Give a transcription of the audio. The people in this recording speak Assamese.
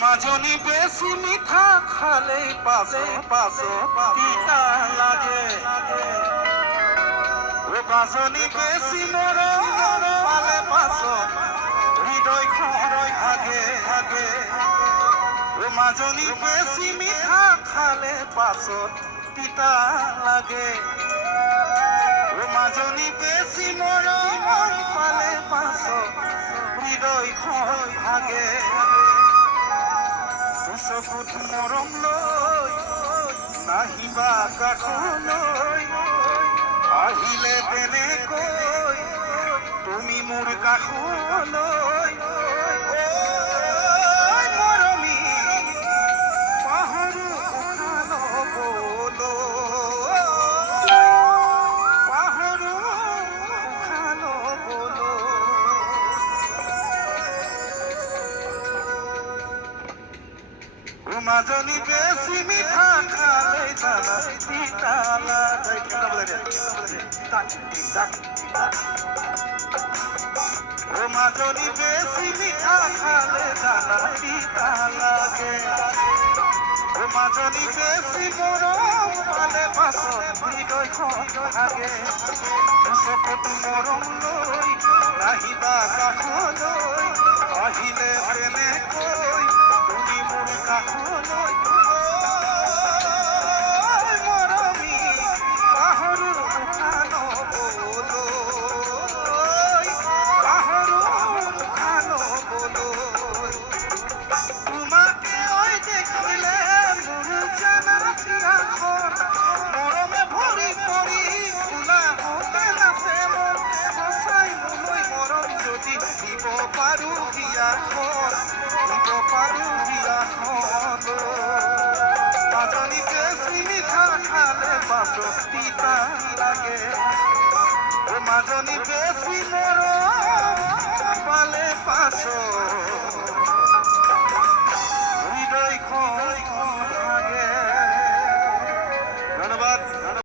মাজনী বেশি মিঠা খালে পাশে পাশে তিতা লাগে ও মাজনী বেশি নরম পালে পাশে হৃদয় খরয় ভাগে ভাগে ও মাজনী বেশি মিঠা খালে পাশে তিতা লাগে ও মাজনী বেশি নরম পালে পাশে হৃদয় খরয় ভাগে চকুত মৰম লৈ নাহিবা কাষলৈ আহিলে তেনেকৈ তুমি মোৰ কাষলৈ মৰমী পাহৰো উশাহ ল'বলৈ পাহৰো উশাহ ল'বলৈ মাজনী বেশি মিঠা খালে জানা তিতা লাগে ও মাজনী বেশি মিঠা খালে জানা তিতা লাগে ও মাজনী বেশি মরম পালে পাছত হৃদয় ভাগে চকুত মরম লৈ নাহিবা কাষলৈ আহিলে তেনেকৈ তুমি মোৰ কাষলৈ মৰমী পাহৰো উশাহ ল'বলৈ পাহৰো উশাহ ল'বলৈ তোমাকে ঐ দেখিলে মোৰ জানা পিয়াসৰ মৰমে ভৰি পৰি খোলা হতে নাচে মোৰ সঁচাই মোলৈ মৰম যদি দিব পাৰো বিয়াখন দিব পাৰো বিয়াখন মাজনী বেশি মিঠা খালে পাছত তিতা লাগে মাজনী বেশি মৰম পালে পাছত